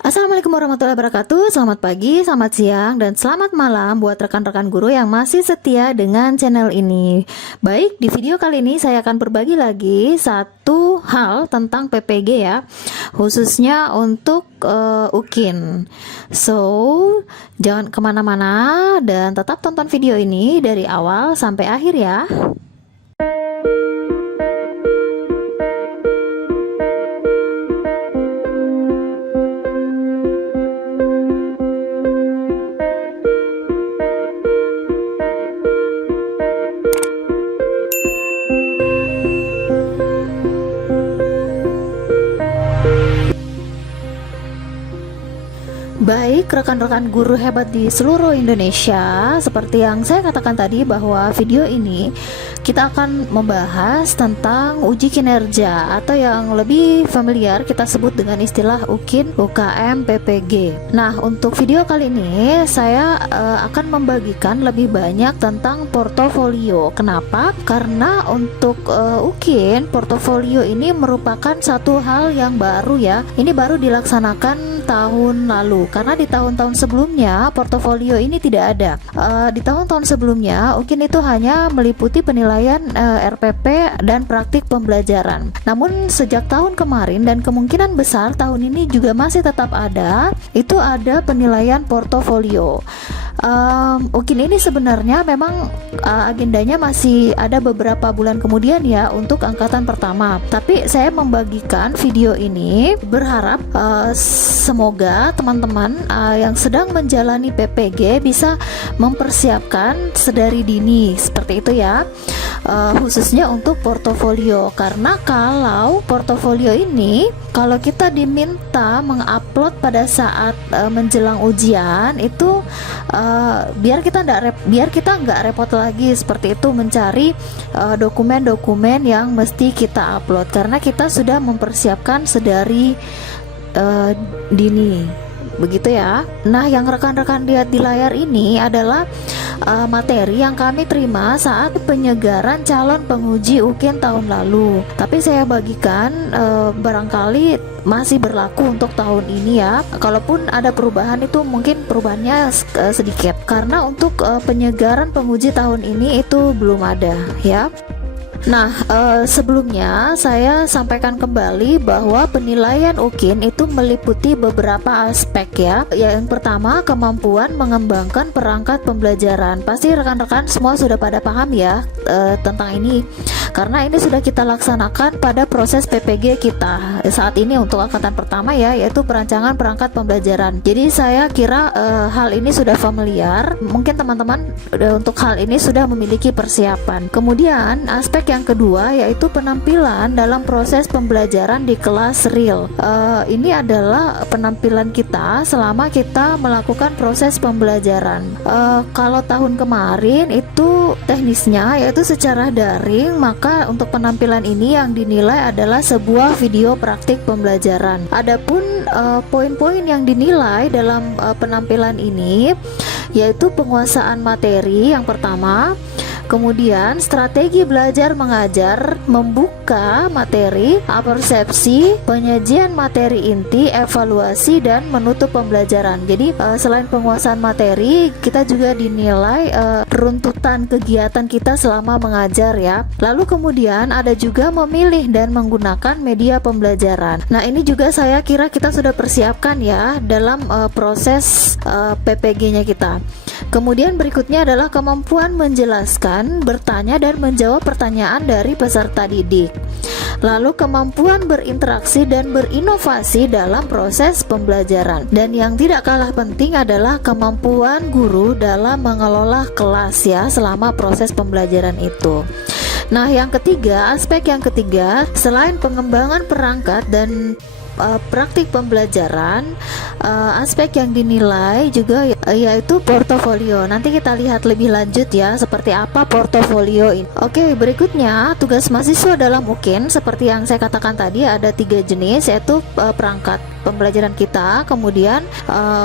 Assalamualaikum warahmatullahi wabarakatuh. Selamat pagi, selamat siang, dan selamat malam buat rekan-rekan guru yang masih setia dengan channel ini. Baik, di video kali ini saya akan berbagi lagi satu hal tentang PPG ya, khususnya untuk UKIN. So, jangan kemana-mana dan tetap tonton video ini dari awal sampai akhir ya. Baik rekan-rekan guru hebat di seluruh Indonesia, seperti yang saya katakan tadi bahwa video ini kita akan membahas tentang uji kinerja atau yang lebih familiar kita sebut dengan istilah UKIN, UKM, PPG. Nah, untuk video kali ini saya akan membagikan lebih banyak tentang portofolio. Kenapa? Karena untuk UKIN, portofolio ini merupakan satu hal yang baru ya. Ini baru dilaksanakan tahun lalu. Karena di tahun-tahun sebelumnya portofolio ini tidak ada. Di tahun-tahun sebelumnya UKIN itu hanya meliputi penilaian RPP dan praktik pembelajaran. Namun sejak tahun kemarin dan kemungkinan besar tahun ini juga masih tetap ada, itu ada penilaian portofolio. UKIN ini sebenarnya memang agendanya masih ada beberapa bulan kemudian ya untuk angkatan pertama. Tapi saya membagikan video ini berharap semoga teman-teman yang sedang menjalani PPG bisa mempersiapkan sedari dini seperti itu ya, khususnya untuk portofolio. Karena kalau portofolio ini kalau kita diminta mengupload pada saat menjelang ujian itu biar kita nggak repot lagi seperti itu mencari dokumen-dokumen yang mesti kita upload karena kita sudah mempersiapkan sedari dini, begitu ya. Nah, yang rekan-rekan lihat di layar ini adalah materi yang kami terima saat penyegaran calon penguji UKIN tahun lalu. Tapi saya bagikan barangkali masih berlaku untuk tahun ini ya. Kalaupun ada perubahan itu mungkin perubahannya sedikit. Karena untuk penyegaran penguji tahun ini itu belum ada ya. Nah, sebelumnya saya sampaikan kembali bahwa penilaian UKIN itu meliputi beberapa aspek ya. Yang pertama, kemampuan mengembangkan perangkat pembelajaran. Pasti rekan-rekan semua sudah pada paham ya tentang ini. Karena ini sudah kita laksanakan pada proses PPG kita saat ini untuk angkatan pertama ya, yaitu perancangan perangkat pembelajaran. Jadi saya kira hal ini sudah familiar. Mungkin teman-teman untuk hal ini sudah memiliki persiapan. Kemudian aspek yang kedua yaitu penampilan dalam proses pembelajaran di kelas real. Ini adalah penampilan kita selama kita melakukan proses pembelajaran. Kalau tahun kemarin itu teknisnya yaitu secara daring, maka untuk penampilan ini yang dinilai adalah sebuah video praktik pembelajaran. Adapun poin-poin yang dinilai dalam penampilan ini yaitu penguasaan materi yang pertama, kemudian strategi belajar mengajar, membuka materi, persepsi, penyajian materi inti, evaluasi, dan menutup pembelajaran. Jadi selain penguasaan materi, kita juga dinilai runtutan kegiatan kita selama mengajar ya. Lalu kemudian ada juga memilih dan menggunakan media pembelajaran. Nah, ini juga saya kira kita sudah persiapkan ya dalam proses PPG-nya kita. Kemudian berikutnya adalah kemampuan menjelaskan, bertanya dan menjawab pertanyaan dari peserta didik. Lalu kemampuan berinteraksi dan berinovasi dalam proses pembelajaran. Dan yang tidak kalah penting adalah kemampuan guru dalam mengelola kelas ya selama proses pembelajaran itu. Nah, yang ketiga, aspek yang ketiga, selain pengembangan perangkat dan praktik pembelajaran, aspek yang dinilai juga yaitu portofolio. Nanti kita lihat lebih lanjut ya seperti apa portofolio ini. Oke, berikutnya tugas mahasiswa dalam UKIN seperti yang saya katakan tadi ada 3 jenis, yaitu perangkat pembelajaran kita, kemudian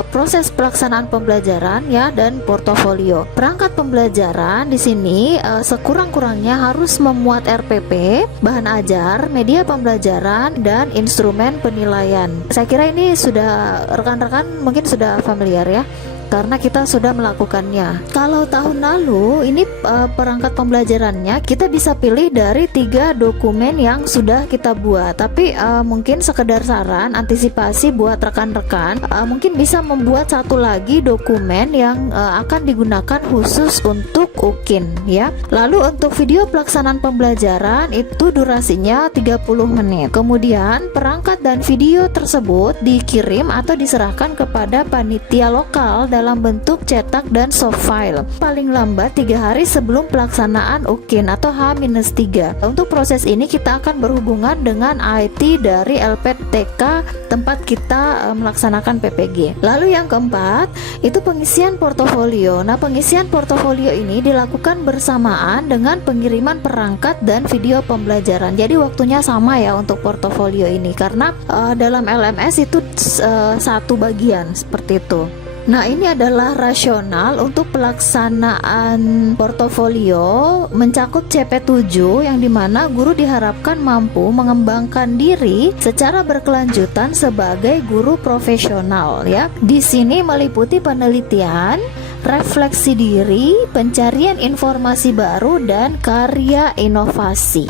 proses pelaksanaan pembelajaran ya, dan portofolio. Perangkat pembelajaran di sini sekurang-kurangnya harus memuat RPP, bahan ajar, media pembelajaran, dan instrumen penilaian. Saya kira ini sudah rekan-rekan mungkin sudah familiar ya, karena kita sudah melakukannya. Kalau tahun lalu ini perangkat pembelajarannya kita bisa pilih dari 3 dokumen yang sudah kita buat, tapi mungkin sekedar saran antisipasi buat rekan-rekan, mungkin bisa membuat satu lagi dokumen yang akan digunakan khusus untuk UKIN ya. Lalu untuk video pelaksanaan pembelajaran itu durasinya 30 menit. Kemudian perangkat dan video tersebut dikirim atau diserahkan kepada panitia lokal dalam bentuk cetak dan soft file paling lambat 3 hari sebelum pelaksanaan UKIN atau H-3. Untuk proses ini kita akan berhubungan dengan IT dari LPTK tempat kita melaksanakan PPG. Lalu yang keempat itu pengisian portofolio. Nah, pengisian portofolio ini dilakukan bersamaan dengan pengiriman perangkat dan video pembelajaran. Jadi waktunya sama ya untuk portofolio ini, karena dalam LMS itu satu bagian seperti itu. Nah, ini adalah rasional untuk pelaksanaan portofolio mencakup CP7 yang dimana guru diharapkan mampu mengembangkan diri secara berkelanjutan sebagai guru profesional ya. Di sini meliputi penelitian, refleksi diri, pencarian informasi baru, dan karya inovasi.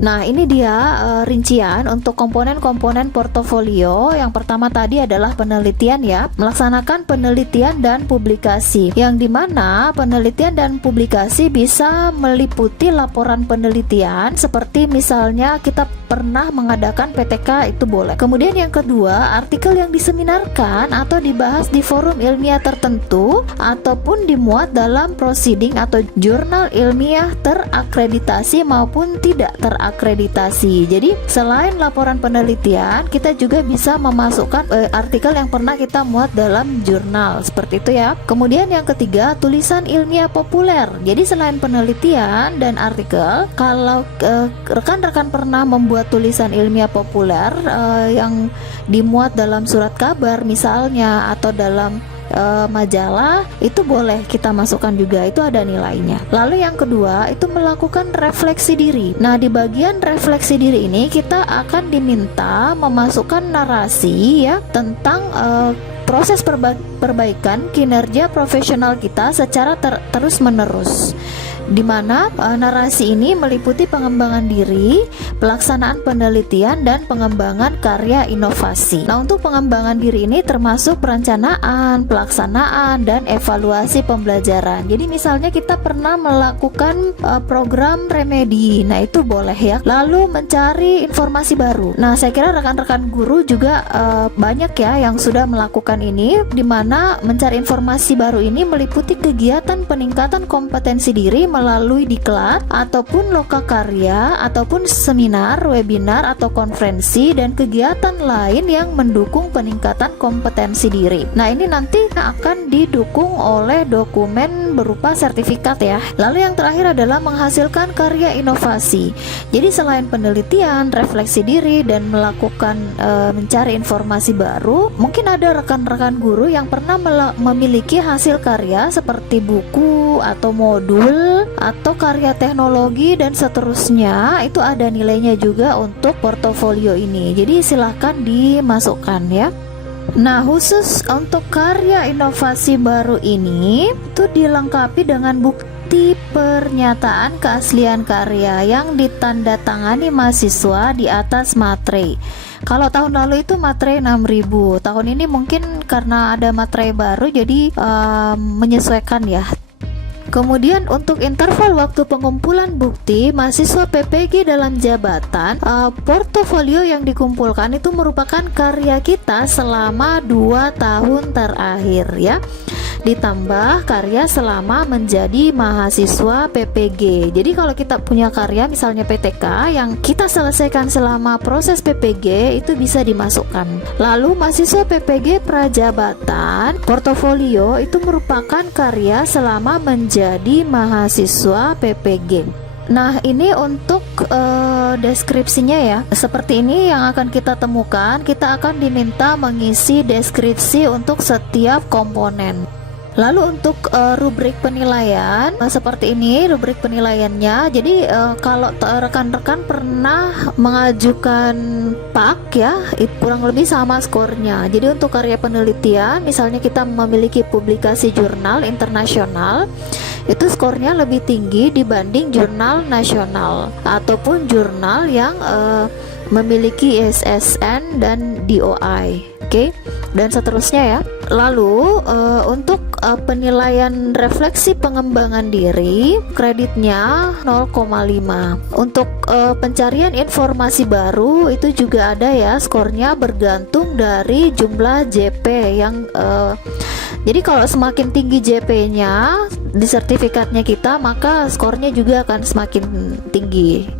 Nah, ini dia rincian untuk komponen-komponen portofolio. Yang pertama tadi adalah penelitian ya, melaksanakan penelitian dan publikasi, yang dimana penelitian dan publikasi bisa meliputi laporan penelitian, seperti misalnya kita pernah mengadakan PTK, itu boleh. Kemudian yang kedua, artikel yang diseminarkan atau dibahas di forum ilmiah tertentu ataupun dimuat dalam proceeding atau jurnal ilmiah terakreditasi maupun tidak terakreditasi. Jadi selain laporan penelitian, kita juga bisa memasukkan artikel yang pernah kita muat dalam jurnal, seperti itu ya. Kemudian yang ketiga, tulisan ilmiah populer. Jadi selain penelitian dan artikel, kalau rekan-rekan pernah membuat tulisan ilmiah populer yang dimuat dalam surat kabar misalnya atau dalam majalah, itu boleh kita masukkan juga, itu ada nilainya. Lalu yang kedua itu melakukan refleksi diri. Nah, di bagian refleksi diri ini kita akan diminta memasukkan narasi ya tentang proses perbaikan kinerja profesional kita secara terus menerus, di mana narasi ini meliputi pengembangan diri, pelaksanaan penelitian, dan pengembangan karya inovasi. Nah, untuk pengembangan diri ini termasuk perencanaan, pelaksanaan, dan evaluasi pembelajaran. Jadi misalnya kita pernah melakukan program remedi, nah itu boleh ya. Lalu mencari informasi baru. Nah, saya kira rekan-rekan guru juga banyak ya yang sudah melakukan ini, di mana mencari informasi baru ini meliputi kegiatan peningkatan kompetensi diri melalui diklat ataupun lokakarya ataupun seminar, webinar atau konferensi, dan kegiatan lain yang mendukung peningkatan kompetensi diri. Nah, ini nanti akan didukung oleh dokumen berupa sertifikat ya. Lalu yang terakhir adalah menghasilkan karya inovasi. Jadi selain penelitian, refleksi diri, dan melakukan mencari informasi baru, mungkin ada rekan-rekan guru yang pernah memiliki hasil karya seperti buku atau modul atau karya teknologi dan seterusnya. Itu ada nilainya juga untuk portofolio ini, jadi silahkan dimasukkan ya. Nah, khusus untuk karya inovasi baru ini itu dilengkapi dengan bukti pernyataan keaslian karya yang ditandatangani mahasiswa di atas materai. Kalau tahun lalu itu materai 6.000, tahun ini mungkin karena ada materai baru jadi menyesuaikan ya. Kemudian untuk interval waktu pengumpulan bukti mahasiswa PPG dalam jabatan, portofolio yang dikumpulkan itu merupakan karya kita selama 2 tahun terakhir ya. ditambah karya selama menjadi mahasiswa PPG. Jadi kalau kita punya karya misalnya PTK yang kita selesaikan selama proses PPG, itu bisa dimasukkan. Lalu mahasiswa PPG prajabatan, portofolio itu merupakan karya selama menjadi mahasiswa PPG. Nah, ini untuk deskripsinya ya. Seperti ini yang akan kita temukan. Kita akan diminta mengisi deskripsi untuk setiap komponen. Lalu untuk rubrik penilaian seperti ini rubrik penilaiannya. Jadi kalau rekan-rekan pernah mengajukan PAK ya, itu kurang lebih sama skornya. Jadi untuk karya penelitian, misalnya kita memiliki publikasi jurnal internasional, itu skornya lebih tinggi dibanding jurnal nasional ataupun jurnal yang memiliki ISSN dan DOI. Oke, dan seterusnya ya. Lalu untuk penilaian refleksi pengembangan diri, kreditnya 0,5. Untuk pencarian informasi baru itu juga ada ya, skornya bergantung dari jumlah JP yang jadi kalau semakin tinggi JP-nya di sertifikatnya kita, maka skornya juga akan semakin tinggi.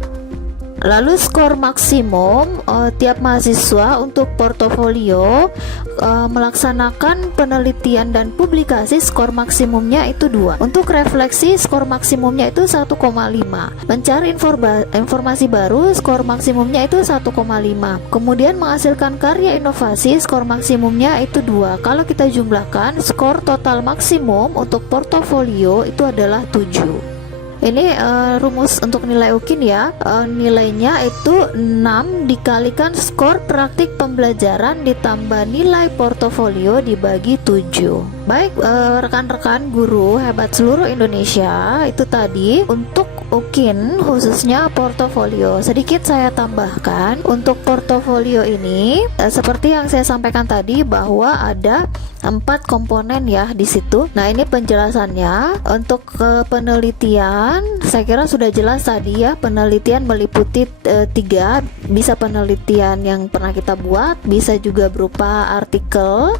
Lalu skor maksimum tiap mahasiswa untuk portofolio melaksanakan penelitian dan publikasi, skor maksimumnya itu 2. Untuk refleksi skor maksimumnya itu 1,5. Mencari informasi baru skor maksimumnya itu 1,5. Kemudian menghasilkan karya inovasi skor maksimumnya itu 2. Kalau kita jumlahkan, skor total maksimum untuk portofolio itu adalah 7. Ini rumus untuk nilai UKIN ya. Nilainya itu 6 dikalikan skor praktik pembelajaran ditambah nilai portofolio dibagi 7. Baik rekan-rekan guru hebat seluruh Indonesia, itu tadi untuk UKIN khususnya portofolio. Sedikit saya tambahkan untuk portofolio ini seperti yang saya sampaikan tadi bahwa ada 4 komponen ya di situ. Nah, ini penjelasannya. Untuk penelitian saya kira sudah jelas tadi ya. Penelitian meliputi 3, bisa penelitian yang pernah kita buat, bisa juga berupa artikel.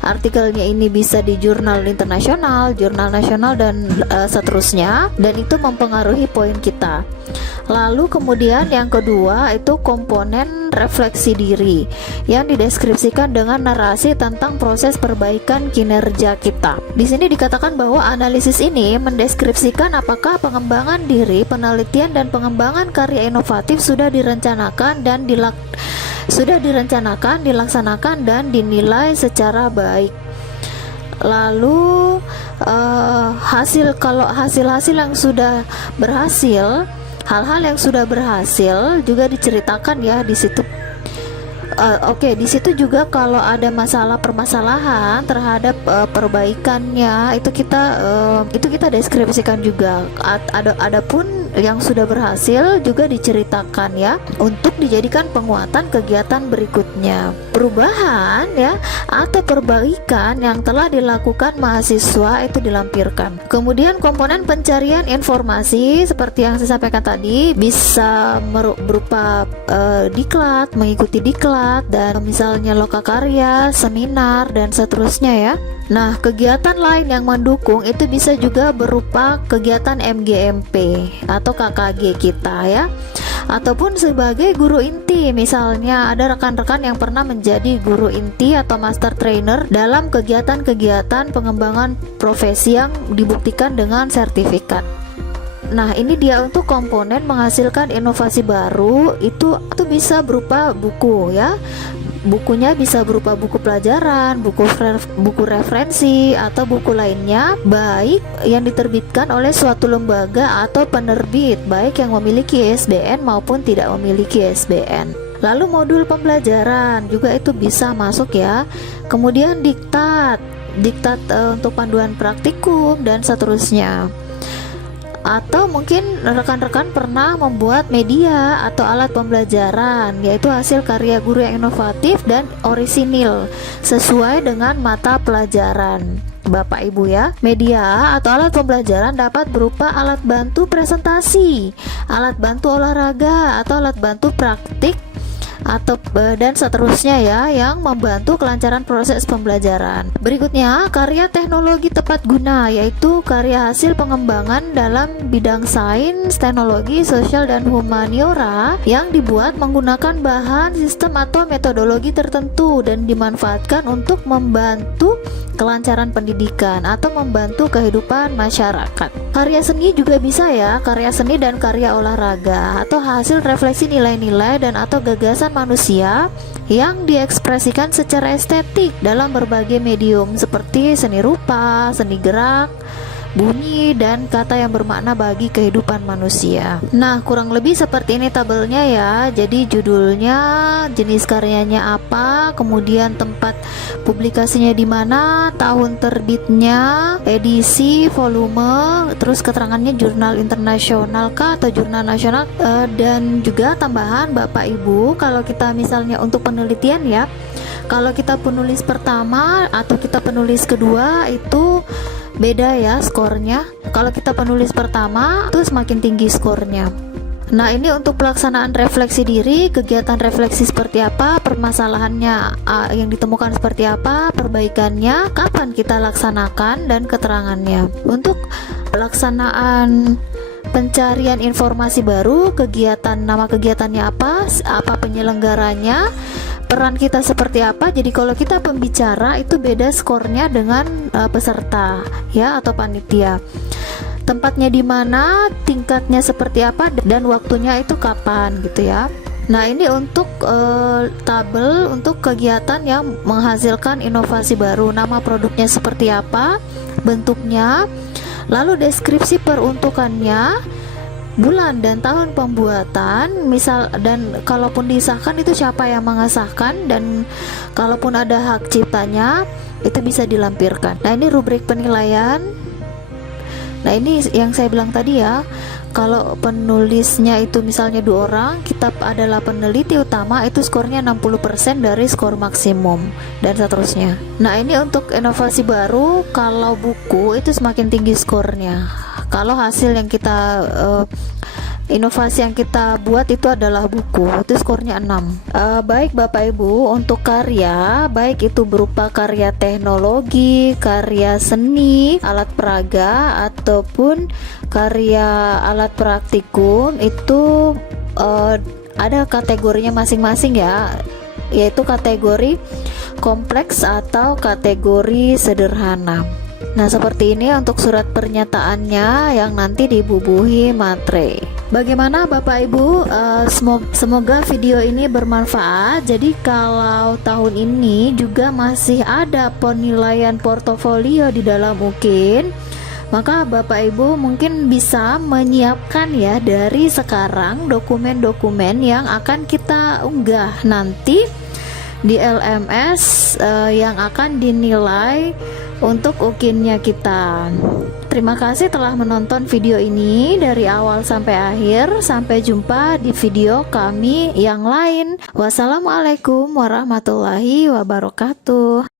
Artikelnya ini bisa di jurnal internasional, jurnal nasional, dan seterusnya, dan itu mempengaruhi poin kita. Lalu kemudian yang kedua itu komponen refleksi diri yang dideskripsikan dengan narasi tentang proses perbaikan kinerja kita. Di sini dikatakan bahwa analisis ini mendeskripsikan apakah pengembangan diri, penelitian dan pengembangan karya inovatif sudah direncanakan, dilaksanakan dan dinilai secara baik. Lalu kalau hasil-hasil yang sudah berhasil, hal-hal yang sudah berhasil juga diceritakan ya di situ. Oke, di situ juga kalau ada permasalahan terhadap perbaikannya itu kita deskripsikan juga. Adapun yang sudah berhasil juga diceritakan ya, untuk dijadikan penguatan kegiatan berikutnya. Perubahan ya atau perbaikan yang telah dilakukan mahasiswa itu dilampirkan. Kemudian komponen pencarian informasi seperti yang saya sampaikan tadi bisa berupa diklat, mengikuti diklat, dan misalnya lokakarya, seminar, dan seterusnya ya. Nah, kegiatan lain yang mendukung itu bisa juga berupa kegiatan MGMP atau KKG kita ya, ataupun sebagai guru inti. Misalnya ada rekan-rekan yang pernah menjadi guru inti atau master trainer dalam kegiatan-kegiatan pengembangan profesi yang dibuktikan dengan sertifikat. Nah, ini dia untuk komponen menghasilkan inovasi baru, itu bisa berupa buku ya. Bukunya bisa berupa buku pelajaran, buku referensi, atau buku lainnya, baik yang diterbitkan oleh suatu lembaga atau penerbit, baik yang memiliki ISBN maupun tidak memiliki ISBN. Lalu modul pembelajaran juga itu bisa masuk ya. Kemudian diktat untuk panduan praktikum dan seterusnya. Atau mungkin rekan-rekan pernah membuat media atau alat pembelajaran, yaitu hasil karya guru yang inovatif dan orisinil sesuai dengan mata pelajaran. Bapak Ibu ya, media atau alat pembelajaran dapat berupa alat bantu presentasi, alat bantu olahraga, atau alat bantu praktik dan seterusnya ya, yang membantu kelancaran proses pembelajaran. Berikutnya, karya teknologi tepat guna, yaitu karya hasil pengembangan dalam bidang sains, teknologi, sosial, dan humaniora yang dibuat menggunakan bahan, sistem, atau metodologi tertentu dan dimanfaatkan untuk membantu kelancaran pendidikan atau membantu kehidupan masyarakat. Karya seni juga bisa ya, karya seni dan karya olahraga atau hasil refleksi nilai-nilai dan atau gagasan manusia yang diekspresikan secara estetik dalam berbagai medium seperti seni rupa, seni gerak, bunyi, dan kata yang bermakna bagi kehidupan manusia. Nah, kurang lebih seperti ini tabelnya ya. Jadi judulnya, jenis karyanya apa, kemudian tempat publikasinya di mana, tahun terbitnya, edisi, volume, terus keterangannya jurnal internasional kah atau jurnal nasional, dan juga tambahan Bapak Ibu, kalau kita misalnya untuk penelitian ya, kalau kita penulis pertama atau kita penulis kedua itu beda ya skornya. Kalau kita penulis pertama itu semakin tinggi skornya. Nah, ini untuk pelaksanaan refleksi diri, kegiatan refleksi seperti apa, permasalahannya yang ditemukan seperti apa, perbaikannya, kapan kita laksanakan, dan keterangannya. Untuk pelaksanaan pencarian informasi baru, nama kegiatannya apa penyelenggaranya, peran kita seperti apa. Jadi kalau kita pembicara itu beda skornya dengan peserta ya atau panitia. Tempatnya di mana, tingkatnya seperti apa, dan waktunya itu kapan gitu ya. Nah, ini untuk tabel untuk kegiatan yang menghasilkan inovasi baru, nama produknya seperti apa, bentuknya, lalu deskripsi peruntukannya, bulan dan tahun pembuatan, misal, dan kalaupun disahkan itu siapa yang mengesahkan, dan kalaupun ada hak ciptanya itu bisa dilampirkan. Nah, ini rubrik penilaian. Nah, ini yang saya bilang tadi ya, kalau penulisnya itu misalnya 2 orang, kita adalah peneliti utama, itu skornya 60% dari skor maksimum, dan seterusnya. Nah, ini untuk inovasi baru, kalau buku itu semakin tinggi skornya. Kalau hasil yang kita inovasi yang kita buat itu adalah buku, itu skornya 6. Baik Bapak Ibu, untuk karya, baik itu berupa karya teknologi, karya seni, alat peraga, ataupun karya alat praktikum, itu ada kategorinya masing-masing ya, yaitu kategori kompleks atau kategori sederhana. Nah, seperti ini untuk surat pernyataannya yang nanti dibubuhi materai. Bagaimana Bapak Ibu? Semoga video ini bermanfaat. Jadi kalau tahun ini juga masih ada penilaian portofolio di dalam UKIN, maka Bapak Ibu mungkin bisa menyiapkan ya dari sekarang dokumen-dokumen yang akan kita unggah nanti di LMS yang akan dinilai untuk UKIN-nya kita. Terima kasih telah menonton video ini dari awal sampai akhir. Sampai jumpa di video kami yang lain. Wassalamualaikum warahmatullahi wabarakatuh.